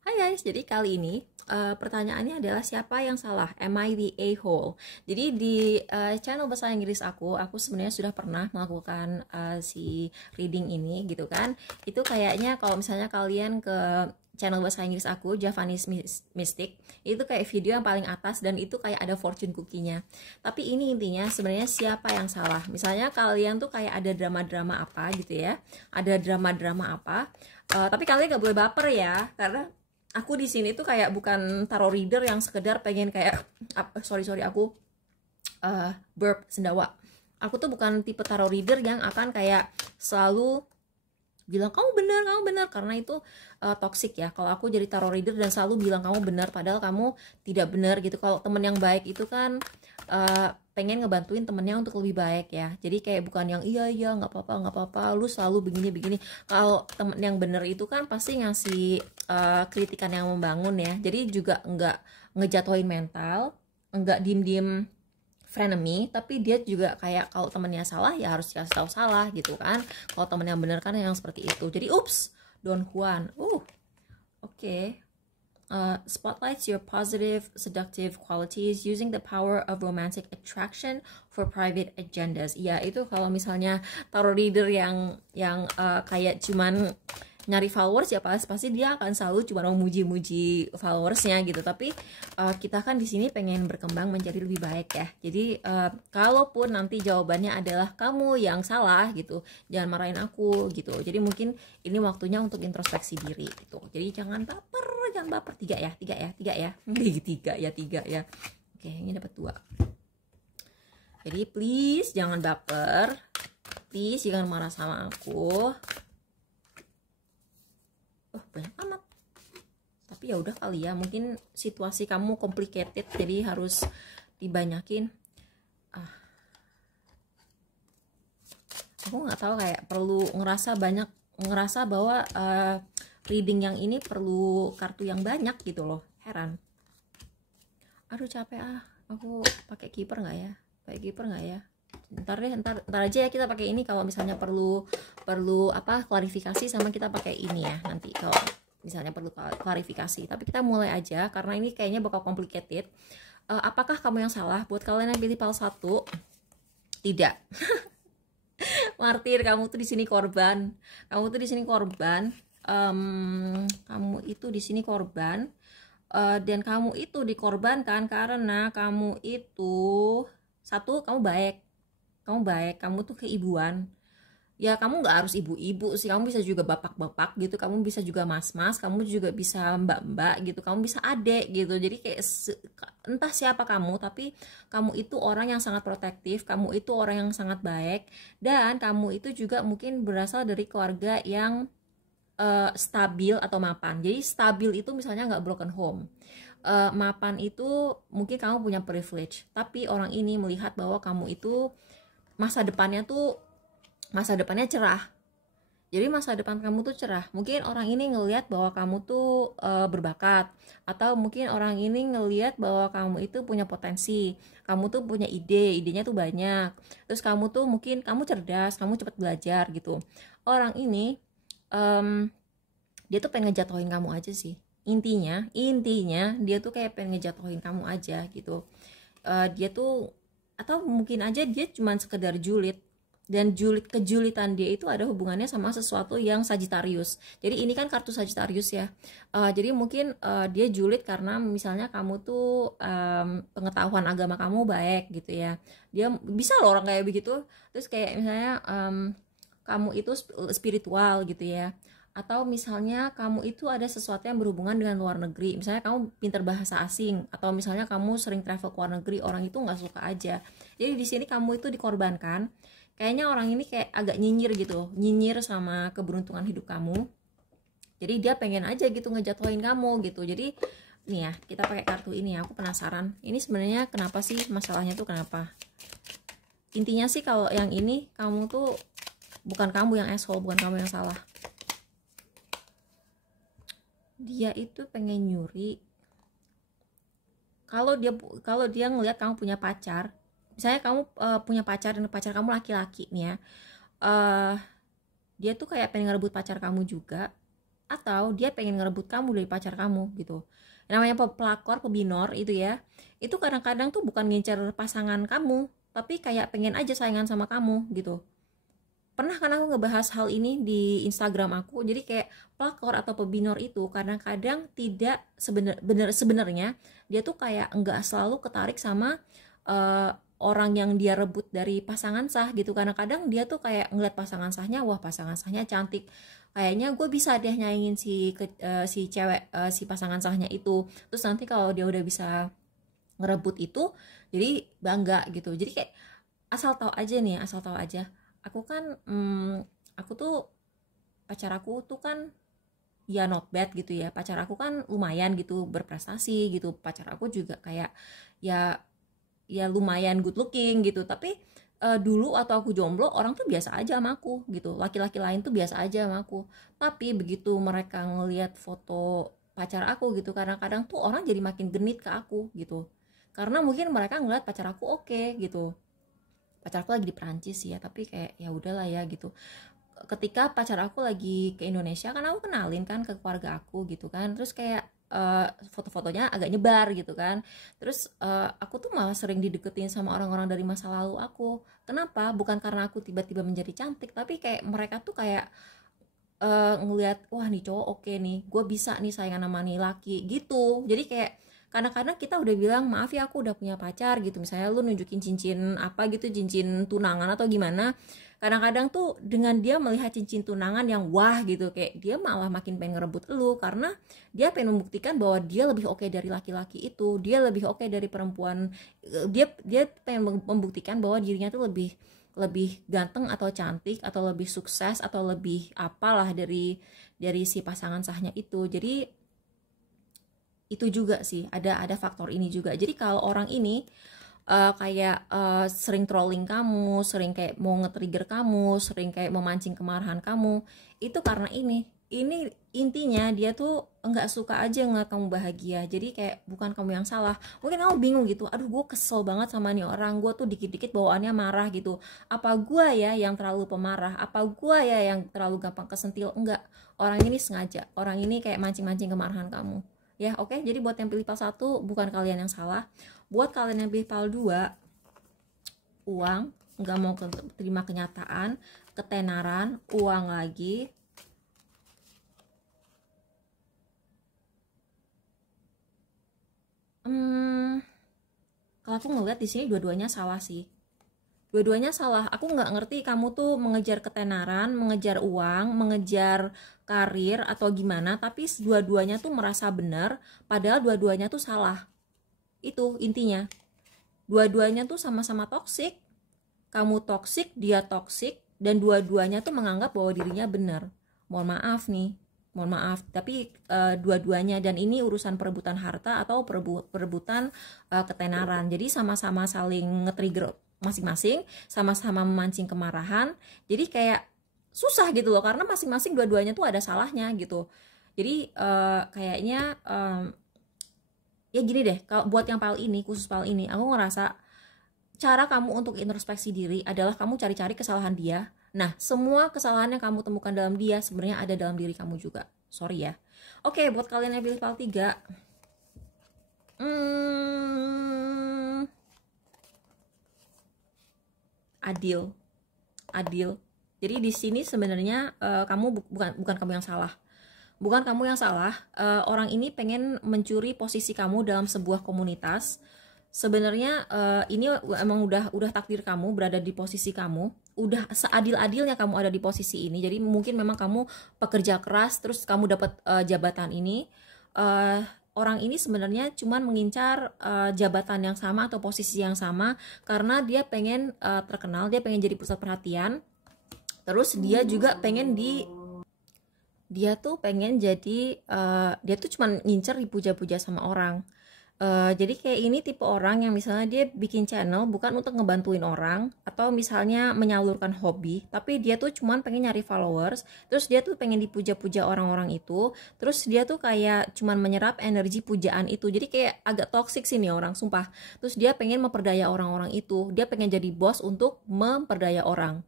Hai guys, jadi kali ini pertanyaannya adalah siapa yang salah? Am I the a-hole? Jadi di channel bahasa Inggris aku sebenarnya sudah pernah melakukan si reading ini gitu kan. Itu kayaknya kalau misalnya kalian ke channel bahasa Inggris aku, Javanese Mystic, itu kayak video yang paling atas dan itu kayak ada fortune cookie-nya. Tapi ini intinya sebenarnya siapa yang salah? Misalnya kalian tuh kayak ada drama-drama apa gitu ya. Ada drama-drama apa. Tapi kalian gak boleh baper ya, karena aku di sini tuh kayak bukan tarot reader yang sekedar pengen kayak sorry aku burp sendawa. Aku tuh bukan tipe tarot reader yang akan kayak selalu bilang kamu benar karena itu toxic ya. Kalau aku jadi tarot reader dan selalu bilang kamu benar padahal kamu tidak benar gitu. Kalau temen yang baik itu kan pengen ngebantuin temennya untuk lebih baik ya. Jadi kayak bukan yang iya nggak apa-apa lu selalu begini. Kalau temen yang benar itu kan pasti ngasih kritikan yang membangun ya. Jadi juga nggak ngejatuhin mental, nggak diem frenemy, tapi dia juga kayak kalau temennya salah ya harus dikasih tahu salah gitu kan. Kalau temen yang bener kan yang seperti itu. Jadi ups, Don Juan. Okay. Spotlights your positive, seductive qualities using the power of romantic attraction for private agendas. Ya itu kalau misalnya tarot reader yang kayak cuman nyari followers ya pasti dia akan selalu cuma memuji-muji followersnya gitu. Tapi kita kan di sini pengen berkembang menjadi lebih baik ya. Jadi kalaupun nanti jawabannya adalah kamu yang salah gitu, jangan marahin aku gitu. Jadi mungkin ini waktunya untuk introspeksi diri gitu. Jadi jangan baper. Tiga ya tiga ya. Oke, ini dapat 2. Jadi please jangan baper, please jangan marah sama aku. Banyak amat, tapi ya udah kali ya, mungkin situasi kamu complicated jadi harus dibanyakin. Aku nggak tahu, kayak perlu ngerasa bahwa reading yang ini perlu kartu yang banyak gitu loh. Heran. Aduh capek aku pakai keeper nggak ya? Ntar aja ya kita pakai ini. Kalau misalnya perlu klarifikasi sama kita pakai ini ya nanti kalau misalnya perlu klarifikasi. Tapi kita mulai aja karena ini kayaknya bakal complicated. Apakah kamu yang salah? Buat kalian yang pilih pal 1, tidak. Martir, kamu tuh di sini korban. Kamu itu di sini korban. Dan kamu itu dikorbankan karena kamu itu satu, kamu baik, kamu tuh keibuan ya. Kamu nggak harus ibu-ibu sih, kamu bisa juga bapak-bapak gitu, kamu bisa juga mas-mas, kamu juga bisa mbak-mbak gitu, kamu bisa adek gitu. Jadi kayak entah siapa kamu, tapi kamu itu orang yang sangat protektif, kamu itu orang yang sangat baik, dan kamu itu juga mungkin berasal dari keluarga yang stabil atau mapan. Jadi stabil itu misalnya nggak broken home. Mapan itu mungkin kamu punya privilege, tapi orang ini melihat bahwa kamu itu masa depannya cerah. Jadi masa depan kamu tuh cerah. Mungkin orang ini ngelihat bahwa kamu tuh berbakat, atau mungkin orang ini ngelihat bahwa kamu itu punya potensi, kamu tuh punya idenya tuh banyak. Terus kamu tuh mungkin kamu cerdas, kamu cepat belajar gitu. Orang ini dia tuh pengen ngejatuhin kamu aja sih. Intinya dia tuh kayak pengen ngejatuhin kamu aja gitu. Dia tuh, atau mungkin aja dia cuma sekedar julid, dan kejulitan dia itu ada hubungannya sama sesuatu yang Sagittarius. Jadi ini kan kartu Sagittarius ya. Jadi mungkin dia julid karena misalnya kamu tuh pengetahuan agama kamu baik gitu ya. Dia bisa loh orang kayak begitu. Terus kayak misalnya kamu itu spiritual gitu ya. Atau misalnya kamu itu ada sesuatu yang berhubungan dengan luar negeri, misalnya kamu pintar bahasa asing, atau misalnya kamu sering travel ke luar negeri, orang itu nggak suka aja. Jadi di sini kamu itu dikorbankan. Kayaknya orang ini kayak agak nyinyir sama keberuntungan hidup kamu. Jadi dia pengen aja gitu ngejatuhin kamu gitu. Jadi nih ya, kita pakai kartu ini ya. Aku penasaran, ini sebenarnya kenapa sih, masalahnya tuh kenapa? Intinya sih kalau yang ini, kamu tuh bukan kamu yang asshole, bukan kamu yang salah. Dia itu pengen nyuri. Kalau dia ngelihat kamu punya pacar, misalnya kamu punya pacar dan pacar kamu laki-laki nih ya, dia tuh kayak pengen ngerebut pacar kamu juga. atau dia pengen ngerebut kamu dari pacar kamu gitu. Namanya pelakor, pebinor itu ya, itu kadang-kadang tuh bukan ngincer pasangan kamu, tapi kayak pengen aja saingan sama kamu gitu. Pernah kan aku ngebahas hal ini di Instagram aku. Jadi kayak pelakor atau pebinor itu kadang-kadang tidak sebenarnya dia tuh kayak enggak selalu ketarik sama orang yang dia rebut dari pasangan sah gitu. Kadang-kadang dia tuh kayak ngeliat pasangan sahnya, wah pasangan sahnya cantik, kayaknya gue bisa deh nyaingin si cewek, si pasangan sahnya itu. Terus nanti kalau dia udah bisa ngerebut itu, jadi bangga gitu. Jadi kayak asal tahu aja nih, asal tahu aja. Aku kan aku tuh, pacar aku tuh kan ya not bad gitu ya. Pacar aku kan lumayan gitu, berprestasi gitu. Pacar aku juga kayak ya ya lumayan good looking gitu. Tapi dulu atau aku jomblo, orang tuh biasa aja sama aku gitu. Laki-laki lain tuh biasa aja sama aku. Tapi begitu mereka ngelihat foto pacar aku gitu, kadang-kadang tuh orang jadi makin genit ke aku gitu. Karena mungkin mereka ngeliat pacar aku oke gitu. Pacar aku lagi di Perancis ya, tapi kayak ya udahlah ya gitu. Ketika pacar aku lagi ke Indonesia kan aku kenalin kan ke keluarga aku gitu kan, terus kayak foto-fotonya agak nyebar gitu kan. Terus aku tuh malah sering dideketin sama orang-orang dari masa lalu aku. Kenapa? Bukan karena aku tiba-tiba menjadi cantik, tapi kayak mereka tuh kayak ngelihat, wah nih cowok oke nih, gue bisa nih saingan sama nih laki gitu. Jadi kayak kadang-kadang kita udah bilang maaf ya aku udah punya pacar gitu, misalnya lu nunjukin cincin apa gitu, cincin tunangan atau gimana, kadang-kadang tuh dengan dia melihat cincin tunangan yang wah gitu, kayak dia malah makin pengen ngerebut lu, karena dia pengen membuktikan bahwa dia lebih oke dari laki-laki itu, dia lebih oke dari perempuan, dia pengen membuktikan bahwa dirinya tuh lebih lebih ganteng atau cantik atau lebih sukses atau lebih apalah dari si pasangan sahnya itu. Jadi itu juga sih, ada faktor ini juga. Jadi kalau orang ini kayak sering trolling kamu, sering kayak mau nge-trigger kamu, sering kayak memancing kemarahan kamu, itu karena ini intinya dia tuh nggak suka aja ngeliat kamu bahagia. Jadi kayak bukan kamu yang salah. Mungkin kamu bingung gitu, aduh gue kesel banget sama nih orang, gue tuh dikit-dikit bawaannya marah gitu. Apa gue ya yang terlalu pemarah? Apa gue ya yang terlalu gampang kesentil? Enggak, orang ini sengaja, orang ini kayak mancing-mancing kemarahan kamu ya. Oke, jadi buat yang pilih PAL 1, bukan kalian yang salah. Buat kalian yang pilih PAL 2, uang, nggak mau terima kenyataan, ketenaran, uang lagi. Kalau aku ngeliat di sini dua-duanya salah sih. Dua-duanya salah. Aku nggak ngerti kamu tuh mengejar ketenaran, mengejar uang, mengejar karir atau gimana, tapi dua-duanya tuh merasa benar, padahal dua-duanya tuh salah. Itu intinya. Dua-duanya tuh sama-sama toksik. Kamu toksik, dia toksik, dan dua-duanya tuh menganggap bahwa dirinya benar. Mohon maaf nih, mohon maaf, tapi dua-duanya, dan ini urusan perebutan harta atau perebutan ketenaran. Jadi sama-sama saling nge-trigger masing-masing, sama-sama memancing kemarahan. Jadi kayak susah gitu loh, karena masing-masing dua-duanya tuh ada salahnya gitu. Jadi kayaknya ya gini deh, kalau buat yang PAL ini, khusus PAL ini, aku ngerasa cara kamu untuk introspeksi diri adalah kamu cari-cari kesalahan dia. Nah, semua kesalahan yang kamu temukan dalam dia sebenarnya ada dalam diri kamu juga. Sorry ya. Oke, buat kalian yang pilih PAL 3, adil. Adil. Jadi di sini sebenarnya kamu bukan kamu yang salah. Bukan kamu yang salah. Orang ini pengen mencuri posisi kamu dalam sebuah komunitas. Sebenarnya ini emang udah takdir kamu berada di posisi kamu, udah seadil-adilnya kamu ada di posisi ini. Jadi mungkin memang kamu pekerja keras terus kamu dapat jabatan ini. Orang ini sebenarnya cuman mengincar jabatan yang sama atau posisi yang sama karena dia pengen terkenal, dia pengen jadi pusat perhatian. Terus dia juga pengen dia tuh pengen jadi dia tuh cuman ngincer dipuja-puja sama orang. Jadi kayak ini tipe orang yang misalnya dia bikin channel bukan untuk ngebantuin orang atau misalnya menyalurkan hobi, tapi dia tuh cuman pengen nyari followers, terus dia tuh pengen dipuja-puja orang-orang itu, terus dia tuh kayak cuman menyerap energi pujaan itu. Jadi kayak agak toksik sih nih orang, sumpah. Terus dia pengen memperdaya orang-orang itu, dia pengen jadi bos untuk memperdaya orang.